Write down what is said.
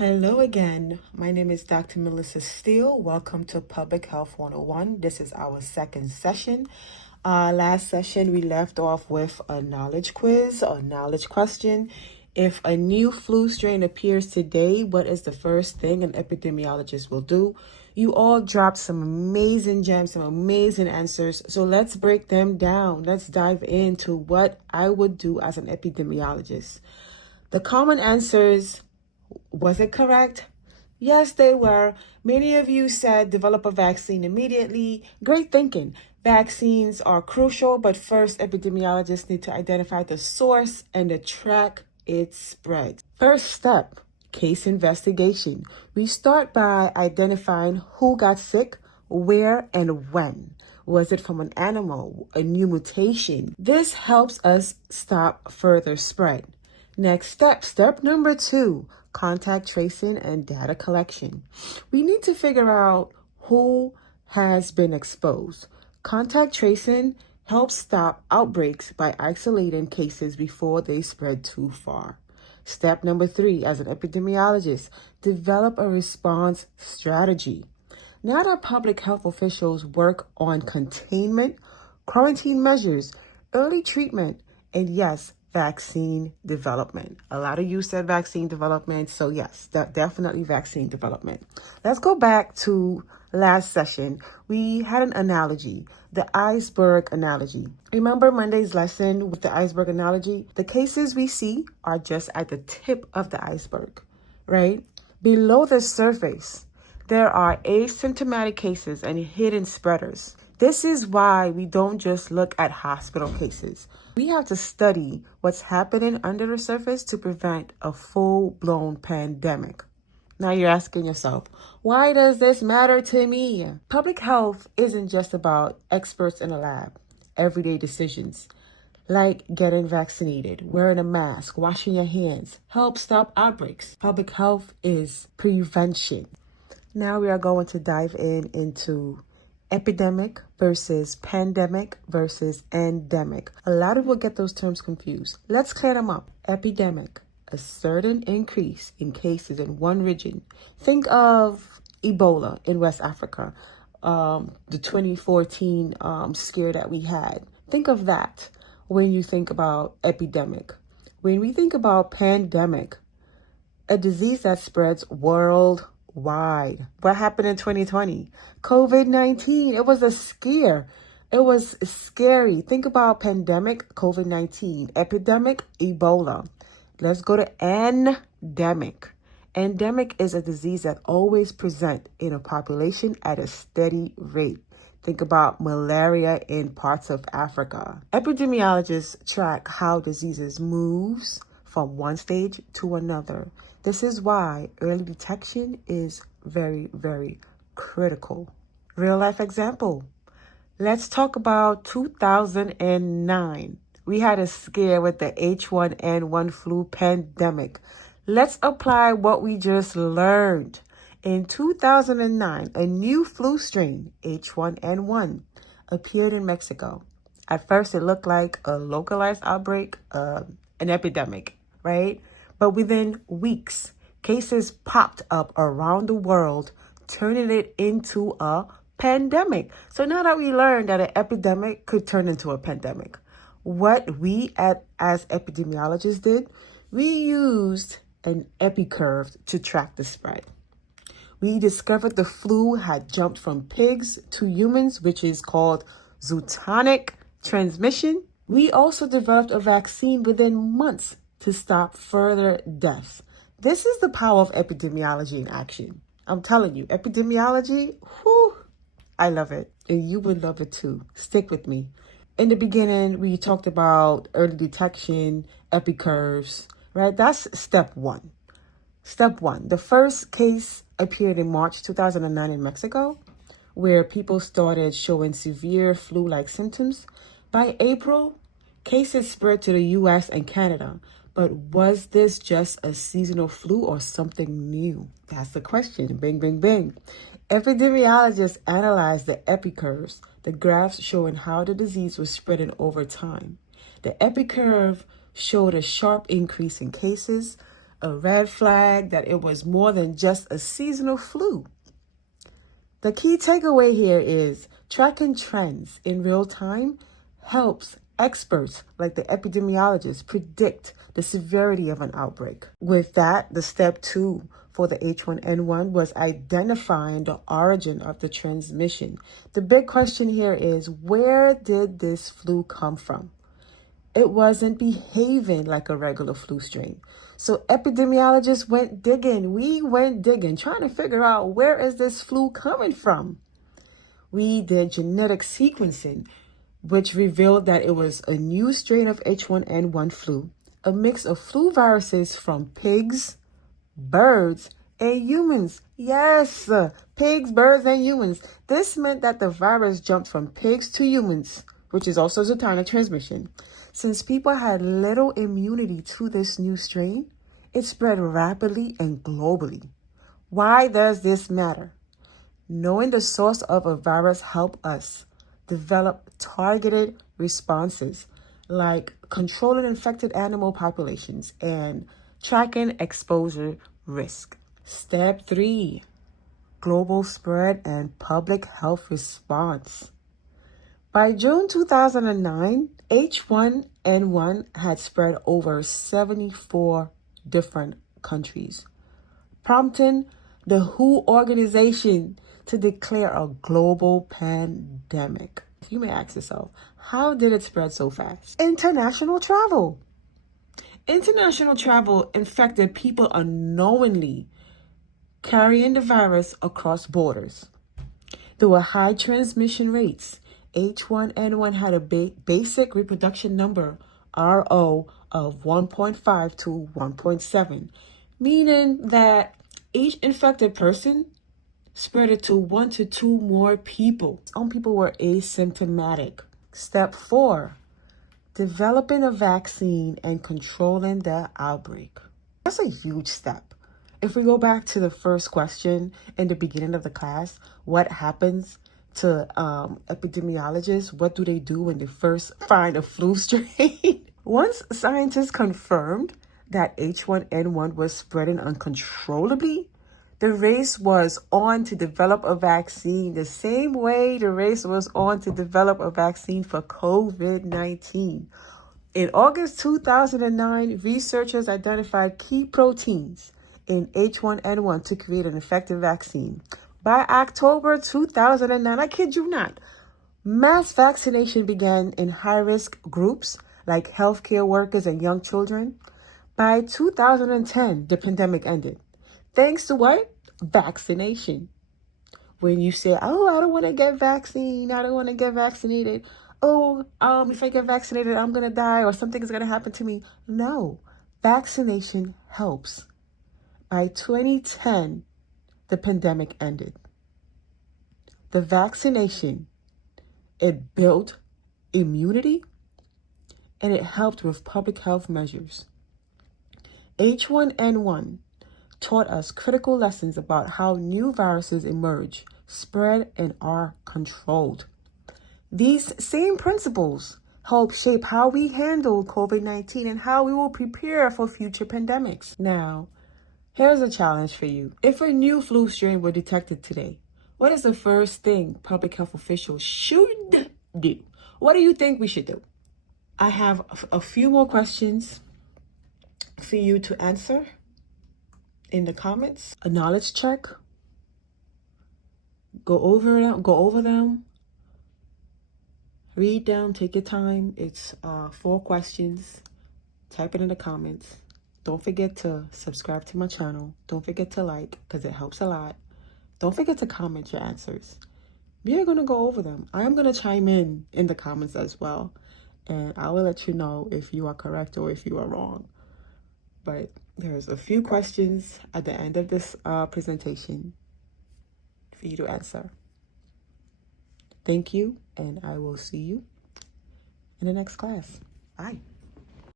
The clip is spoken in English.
Hello again. My name is Dr. Melissa Steele. Welcome to Public Health 101. This is our second session. Last session, we left off with a knowledge quiz or knowledge question. If a new flu strain appears today, what is the first thing an epidemiologist will do? You all dropped some amazing gems, some amazing answers. So let's break them down. Let's dive into what I would do as an epidemiologist. The common answers. Was it correct? Yes, they were. Many of you said develop a vaccine immediately. Great thinking. Vaccines are crucial, but first, epidemiologists need to identify the source and to track its spread. First step, case investigation. We start by identifying who got sick, where, and when. Was it from an animal, a new mutation? This helps us stop further spread. Next step number 2, contact tracing and data collection. We need to figure out who has been exposed. Contact tracing helps stop outbreaks by isolating cases before they spread too far. Step number 3, as an epidemiologist, develop a response strategy. Now that public health officials work on containment, quarantine measures, early treatment, and yes, vaccine development. A lot of you said vaccine development, so yes, definitely vaccine development. Let's go back to last session. We had an analogy, the iceberg analogy. Remember Monday's lesson with the iceberg analogy? The cases we see are just at the tip of the iceberg, right? Below the surface, there are asymptomatic cases and hidden spreaders. This is why we don't just look at hospital cases. We have to study what's happening under the surface to prevent a full-blown pandemic. Now you're asking yourself, why does this matter to me? Public health isn't just about experts in a lab, everyday decisions, like getting vaccinated, wearing a mask, washing your hands, help stop outbreaks. Public health is prevention. Now we are going to dive into epidemic versus pandemic versus endemic. A lot of people get those terms confused. Let's clear them up. Epidemic, a certain increase in cases in one region. Think of Ebola in West Africa, the 2014 scare that we had. Think of that when you think about epidemic. When we think about pandemic, a disease that spreads worldwide. What happened in 2020? COVID-19. It was a scare. It was scary. Think about pandemic, COVID-19, epidemic, Ebola. Let's go to endemic. Endemic is a disease that always presents in a population at a steady rate. Think about malaria in parts of Africa. Epidemiologists track how diseases moves from one stage to another. This is why early detection is very, very critical. Real life example. Let's talk about 2009. We had a scare with the H1N1 flu pandemic. Let's apply what we just learned. In 2009, a new flu strain, H1N1, appeared in Mexico. At first, it looked like a localized outbreak, an epidemic, right? But within weeks, cases popped up around the world, turning it into a pandemic. So now that we learned that an epidemic could turn into a pandemic, what we as epidemiologists did, we used an epicurve to track the spread. We discovered the flu had jumped from pigs to humans, which is called zoonotic transmission. We also developed a vaccine within months to stop further deaths. This is the power of epidemiology in action. I'm telling you, epidemiology, whew, I love it. And you would love it too. Stick with me. In the beginning, we talked about early detection, epicurves, right? That's step 1. Step 1, the first case appeared in March 2009 in Mexico, where people started showing severe flu-like symptoms. By April, cases spread to the US and Canada. But was this just a seasonal flu or something new? That's the question. Bing, bing, bing. Epidemiologists analyzed the epicurves, the graphs showing how the disease was spreading over time. The epicurve showed a sharp increase in cases a red flag that it was more than just a seasonal flu. The key takeaway here is tracking trends in real time helps experts like the epidemiologists predict the severity of an outbreak. With that, the step 2 for the H1N1 was identifying the origin of the transmission. The big question here is, where did this flu come from? It wasn't behaving like a regular flu strain. So epidemiologists went digging. We went digging, trying to figure out, where is this flu coming from? We did genetic sequencing, which revealed that it was a new strain of H1N1 flu, a mix of flu viruses from pigs, birds, and humans. Yes, pigs, birds, and humans. This meant that the virus jumped from pigs to humans, which is also zoonotic transmission. Since people had little immunity to this new strain, it spread rapidly and globally. Why does this matter? Knowing the source of a virus helps us develop targeted responses, like controlling infected animal populations and tracking exposure risk. Step 3, global spread and public health response. By June 2009, H1N1 had spread over 74 different countries, prompting the WHO organization to declare a global pandemic. You may ask yourself, how did it spread so fast? International travel. International travel infected people unknowingly carrying the virus across borders. There were high transmission rates. H1N1 had a basic reproduction number, RO, of 1.5 to 1.7, meaning that each infected person spread it to 1 to 2 more people. Some people were asymptomatic. Step 4, developing a vaccine and controlling the outbreak. That's a huge step. If we go back to the first question in the beginning of the class, what happens to epidemiologists? What do they do when they first find a flu strain? Once scientists confirmed that H1N1 was spreading uncontrollably, the race was on to develop a vaccine, the same way the race was on to develop a vaccine for COVID-19. In August 2009, researchers identified key proteins in H1N1 to create an effective vaccine. By October 2009, I kid you not, mass vaccination began in high-risk groups like healthcare workers and young children. By 2010, the pandemic ended. Thanks to what? Vaccination. When you say, oh, I don't want to get vaccinated, I don't want to get vaccinated. Oh, if I get vaccinated, I'm going to die or something is going to happen to me. No, vaccination helps. By 2010, the pandemic ended. The vaccination, it built immunity and it helped with public health measures. H1N1 taught us critical lessons about how new viruses emerge, spread, and are controlled. These same principles help shape how we handle COVID-19 and how we will prepare for future pandemics. Now, here's a challenge for you. If a new flu strain were detected today, what is the first thing public health officials should do? What do you think we should do? I have a few more questions for you to answer in the comments. A knowledge check. Go over them. Read them, take your time. It's 4 questions. Type it in the comments. Don't forget to subscribe to my channel. Don't forget to like, because it helps a lot. Don't forget to comment your answers. We are going to go over them. I am going to chime in the comments as well. And I will let you know if you are correct or if you are wrong. But there's a few questions at the end of this presentation for you to answer. Thank you, and I will see you in the next class. Bye.